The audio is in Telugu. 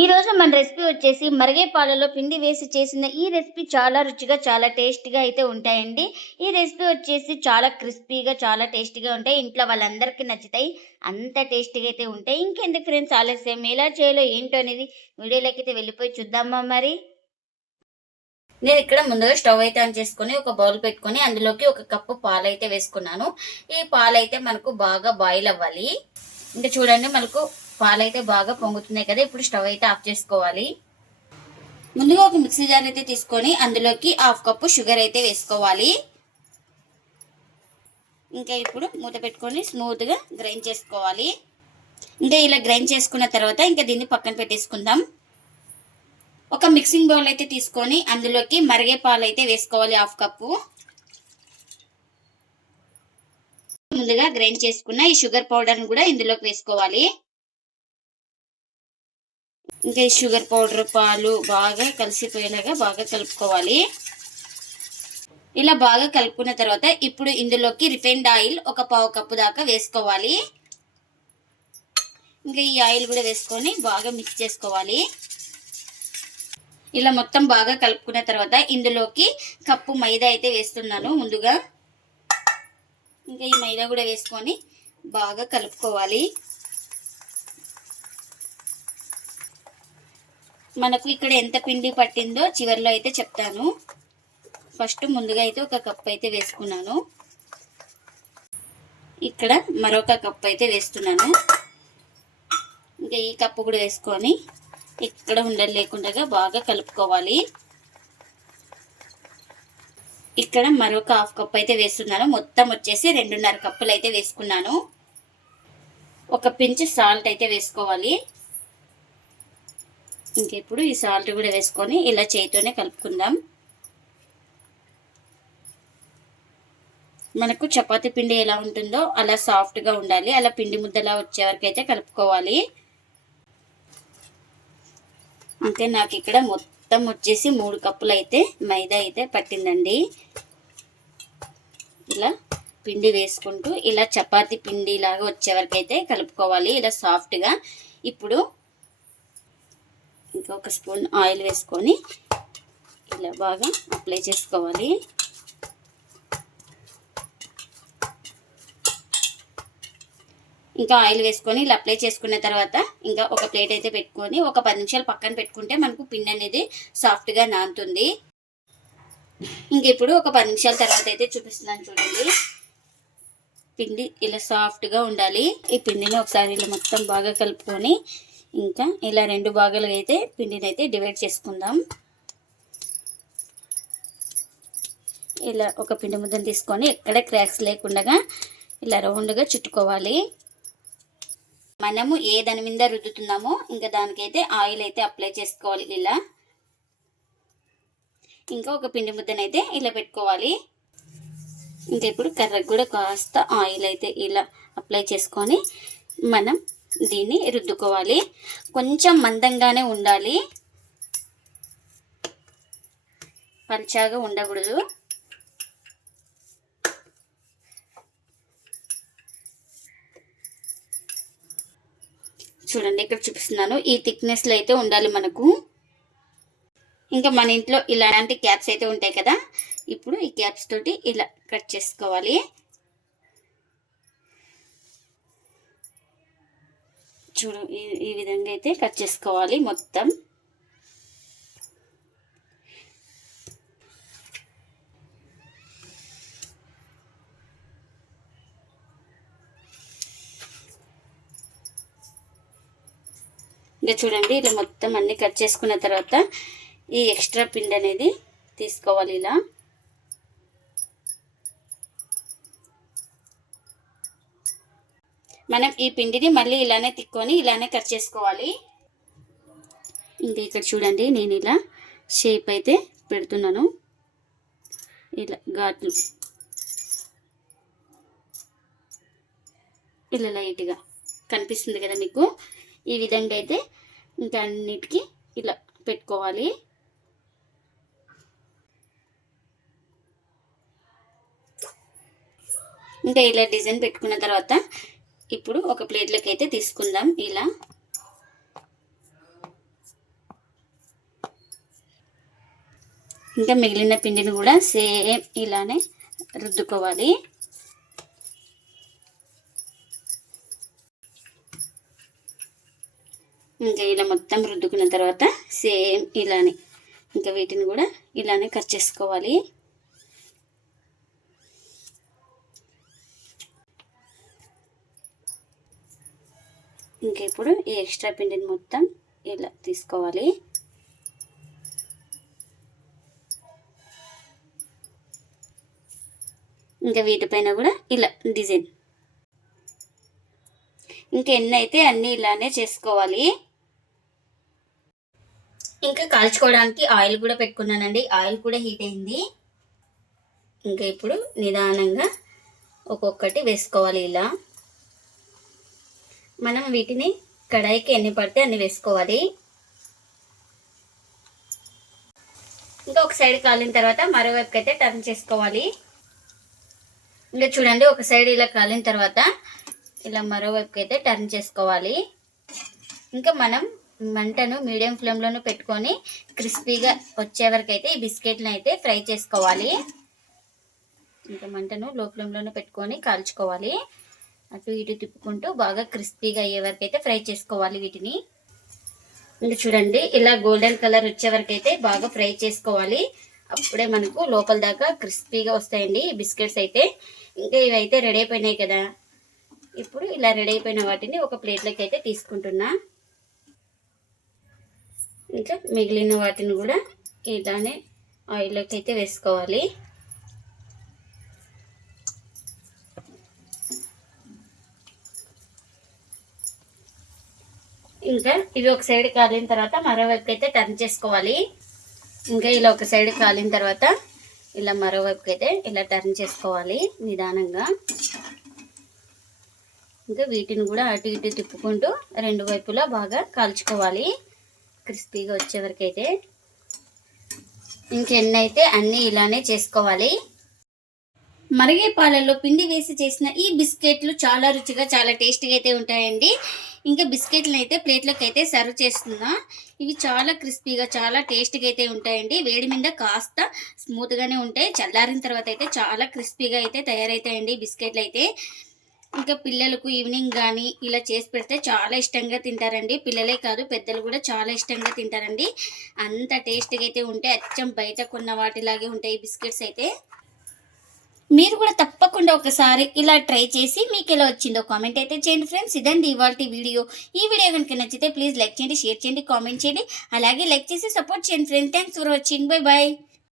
ఈ రోజు మన రెసిపీ వచ్చేసి మరిగే పాలలో పిండి వేసి చేసిన ఈ రెసిపీ చాలా రుచిగా చాలా టేస్టీగా అయితే ఉంటాయండి. ఈ రెసిపీ వచ్చేసి చాలా క్రిస్పీగా చాలా టేస్టీగా ఉంటాయి. ఇంట్లో వాళ్ళందరికీ నచ్చుతాయి. అంత టేస్టీగా అయితే ఉంటాయి. ఇంకెందుకు ఫ్రెండ్స్ ఆలస్యం, ఎలా చేయాలో ఏంటో అనేది వీడియోలోకి అయితే వెళ్ళిపోయి చూద్దామా మరి. నేను ఇక్కడ ముందుగా స్టవ్ అయితే ఆన్ చేసుకొని ఒక బౌల్ పెట్టుకొని అందులోకి ఒక కప్పు పాలు అయితే వేసుకున్నాను. ఈ పాలు అయితే మనకు బాగా బాయిల్ అవ్వాలి. ఇంకా చూడండి మనకు పాలైతే బాగా పొంగుతున్నాయి కదా. ఇప్పుడు స్టవ్ అయితే ఆఫ్ చేసుకోవాలి. ముందుగా ఒక మిక్సీ జార్ అయితే తీసుకొని అందులోకి 1/2 కప్పు షుగర్ అయితే వేసుకోవాలి. ఇంకా ఇప్పుడు మూత పెట్టుకొని స్మూత్గా గ్రైండ్ చేసుకోవాలి. ఇంకా ఇలా గ్రైండ్ చేసుకున్న తర్వాత ఇంకా దీన్ని పక్కన పెట్టేసుకుందాం. ఒక మిక్సింగ్ బౌల్ అయితే తీసుకొని అందులోకి మరిగే పాలు అయితే వేసుకోవాలి 1/2 కప్పు. ముందుగా గ్రైండ్ చేసుకున్న ఈ షుగర్ పౌడర్ని కూడా ఇందులోకి వేసుకోవాలి. ఇంకా ఈ షుగర్ పౌడర్ పాలు బాగా కలిసిపోయేలాగా బాగా కలుపుకోవాలి. ఇలా బాగా కలుపుకున్న తర్వాత ఇప్పుడు ఇందులోకి రిఫైన్డ్ ఆయిల్ ఒక 1/2 కప్పు దాకా వేసుకోవాలి. ఇంకా ఈ ఆయిల్ కూడా వేసుకొని బాగా మిక్స్ చేసుకోవాలి. ఇలా మొత్తం బాగా కలుపుకున్న తర్వాత ఇందులోకి కప్పు మైదా అయితే వేస్తున్నాను ముందుగా. ఇంకా ఈ మైదా కూడా వేసుకొని బాగా కలుపుకోవాలి. మనకు ఇక్కడ ఎంత పిండి పట్టిందో చివరిలో అయితే చెప్తాను. ఫస్ట్ ముందుగా అయితే ఒక కప్ అయితే వేసుకున్నాను. ఇక్కడ మరొక కప్ అయితే వేస్తున్నాను. ఇంకా ఈ కప్పు కూడా వేసుకొని ఇక్కడ ఉండలు లేకుండా బాగా కలుపుకోవాలి. ఇక్కడ మరొక 1/2 కప్ అయితే వేస్తున్నాను. మొత్తం వచ్చేసి 2.5 కప్పులు అయితే వేసుకున్నాను. ఒక పించ్ సాల్ట్ అయితే వేసుకోవాలి. ఇంకా ఇప్పుడు ఈ సాల్ట్ కూడా వేసుకొని ఇలా చేతితోనే కలుపుకుందాం. మనకు చపాతీ పిండి ఎలా ఉంటుందో అలా సాఫ్ట్గా ఉండాలి. అలా పిండి ముద్దలా వచ్చే వరకు అయితే కలుపుకోవాలి. అంటే నాకు ఇక్కడ మొత్తం వచ్చేసి 3 కప్పులు అయితే మైదా అయితే పట్టిందండి. ఇలా పిండి వేసుకుంటూ ఇలా చపాతీ పిండి లాగా వచ్చే వరకు అయితే కలుపుకోవాలి ఇలా సాఫ్ట్గా. ఇప్పుడు ఇంకా ఒక స్పూన్ ఆయిల్ వేసుకొని ఇలా బాగా అప్లై చేసుకోవాలి. ఇంకా ఆయిల్ వేసుకొని ఇలా అప్లై చేసుకున్న తర్వాత ఇంకా ఒక ప్లేట్ అయితే పెట్టుకొని ఒక 10 నిమిషాలు పక్కన పెట్టుకుంటే మనకు పిండి అనేది సాఫ్ట్గా నానుతుంది. ఇంక ఇప్పుడు ఒక 10 నిమిషాల తర్వాత అయితే చూపిస్తున్నాను చూడండి. పిండి ఇలా సాఫ్ట్గా ఉండాలి. ఈ పిండిని ఒకసారి ఇలా మొత్తం బాగా కలుపుకొని ఇంకా ఇలా 2 భాగాలుగా అయితే పిండిని అయితే డివైడ్ చేసుకుందాం. ఇలా ఒక పిండి ముద్దను తీసుకొని ఎక్కడ క్రాక్స్ లేకుండా ఇలా రౌండ్గా చుట్టుకోవాలి. మనము ఏ దాని మీద రుద్దుతున్నామో ఇంకా దానికైతే ఆయిల్ అయితే అప్లై చేసుకోవాలి ఇలా. ఇంకా ఒక పిండి ముద్దనైతే ఇలా పెట్టుకోవాలి. ఇంకా ఇప్పుడు కర్రకు కూడా కాస్త ఆయిల్ అయితే ఇలా అప్లై చేసుకొని మనం దీన్ని రుద్దుకోవాలి. కొంచెం మందంగానే ఉండాలి, పల్చాగా ఉండకూడదు. చూడండి ఇక్కడ చూపిస్తున్నాను. ఈ థిక్నెస్లో అయితే ఉండాలి మనకు. ఇంకా మన ఇంట్లో ఇలాంటి క్యాప్స్ అయితే ఉంటాయి కదా. ఇప్పుడు ఈ క్యాప్స్ తోటి ఇలా కట్ చేసుకోవాలి. చూడు ఈ విధంగా అయితే కట్ చేసుకోవాలి మొత్తం. ఇంకా చూడండి ఇలా మొత్తం అన్ని కట్ చేసుకున్న తర్వాత ఈ ఎక్స్ట్రా పిండి అనేది తీసుకోవాలి ఇలా. మనం ఈ పిండిని మళ్ళీ ఇలానే తిక్కొని ఇలానే కట్ చేసుకోవాలి. ఇంకా ఇక్కడ చూడండి నేను ఇలా షేప్ అయితే పెడుతున్నాను. ఇలా ఘాట్లు ఇలా లైట్గా కనిపిస్తుంది కదా మీకు. ఈ విధంగా అయితే ఇంకా అన్నిటికీ ఇలా పెట్టుకోవాలి. ఇంకా ఇలా డిజైన్ పెట్టుకున్న తర్వాత ఇప్పుడు ఒక ప్లేట్లోకి అయితే తీసుకుందాం ఇలా. ఇంకా మిగిలిన పిండిని కూడా సేమ్ ఇలానే రుద్దుకోవాలి. ఇంకా ఇలా మొత్తం రుద్దుకున్న తర్వాత సేమ్ ఇలానే ఇంకా వీటిని కూడా ఇలానే కట్ చేసుకోవాలి. ఇంకా ఇప్పుడు ఈ ఎక్స్ట్రా పిండిని మొత్తం ఇలా తీసుకోవాలి. ఇంకా వీటిపైన కూడా ఇలా డిజైన్. ఇంకా ఎన్ని అయితే అన్నీ ఇలానే చేసుకోవాలి. ఇంకా కాల్చుకోవడానికి ఆయిల్ కూడా పెట్టుకున్నానండి. ఆయిల్ కూడా హీట్ అయింది. ఇంకా ఇప్పుడు నిదానంగా ఒక్కొక్కటి వేసుకోవాలి. ఇలా మనం వీటిని కడాయికి ఎన్ని పడితే అన్ని వేసుకోవాలి. ఇంకా ఒక సైడ్ కాలిన తర్వాత మరోవైపుకి అయితే టర్న్ చేసుకోవాలి. ఇంకా చూడండి, ఒక సైడ్ ఇలా కాలిన తర్వాత ఇలా మరోవైపుకి అయితే టర్న్ చేసుకోవాలి. ఇంకా మనం మంటను మీడియం ఫ్లేమ్లోనే పెట్టుకొని క్రిస్పీగా వచ్చే వరకు అయితే ఈ బిస్కెట్లను అయితే ఫ్రై చేసుకోవాలి. ఇంకా మంటను లో ఫ్లేమ్లోనే పెట్టుకొని కాల్చుకోవాలి. అటు ఇటు తిప్పుకుంటూ బాగా క్రిస్పీగా అయ్యే వరకు అయితే ఫ్రై చేసుకోవాలి వీటిని. ఇంకా చూడండి, ఇలా గోల్డెన్ కలర్ వచ్చే వరకు అయితే బాగా ఫ్రై చేసుకోవాలి. అప్పుడే మనకు లోపల దాకా క్రిస్పీగా వస్తాయండి ఈ బిస్కెట్స్ అయితే. ఇంకా ఇవైతే రెడీ అయిపోయినాయి కదా. ఇప్పుడు ఇలా రెడీ అయిపోయిన వాటిని ఒక ప్లేట్లోకి అయితే తీసుకుంటున్నా. ఇంకా మిగిలిన వాటిని కూడా ఇలానే ఆయిల్లోకి అయితే వేసుకోవాలి. ఇంకా ఇవి ఒక సైడ్ కాలిన తర్వాత మరోవైపుకి అయితే టర్న్ చేసుకోవాలి. ఇంకా ఇలా ఒక సైడ్ కాలిన తర్వాత ఇలా మరోవైపుకి అయితే ఇలా టర్న్ చేసుకోవాలి నిదానంగా. ఇంకా వీటిని కూడా అటు ఇటు తిప్పుకుంటూ రెండు వైపులా బాగా కాల్చుకోవాలి క్రిస్పీగా వచ్చే వరకు అయితే. ఇంకెన్నైతే అన్నీ ఇలానే చేసుకోవాలి. మరిగే పాలల్లో పిండి వేసి చేసిన ఈ బిస్కెట్లు చాలా రుచిగా చాలా టేస్టీగా అయితే ఉంటాయండి. ఇంకా బిస్కెట్లను అయితే ప్లేట్లోకి అయితే సర్వ్ చేస్తున్నా. ఇవి చాలా క్రిస్పీగా చాలా టేస్టీగా అయితే ఉంటాయండి. వేడి మీద కాస్త స్మూత్గానే ఉంటాయి. చల్లారిన తర్వాత అయితే చాలా క్రిస్పీగా అయితే తయారవుతాయండి బిస్కెట్లు అయితే. ఇంకా పిల్లలకు ఈవినింగ్ కానీ ఇలా చేసి పెడితే చాలా ఇష్టంగా తింటారండి. పిల్లలే కాదు, పెద్దలు కూడా చాలా ఇష్టంగా తింటారండి. అంత టేస్టీగా అయితే ఉంటాయి. అచ్చం బయట కొన్న వాటిలాగే ఉంటాయి బిస్కెట్స్ అయితే. మీరు కూడా తప్పకుండా ఒకసారి ఇలా ట్రై చేసి మీకు ఎలా వచ్చిందో కామెంట్ అయితే చేయండి ఫ్రెండ్స్. ఇదండి ఇవాల్టి వీడియో. ఈ వీడియో కనుక నచ్చితే ప్లీజ్ లైక్ చేయండి, షేర్ చేయండి, కామెంట్ చేయండి. అలాగే లైక్ చేసి సపోర్ట్ చేయండి friends. Thanks for watching. Bye bye.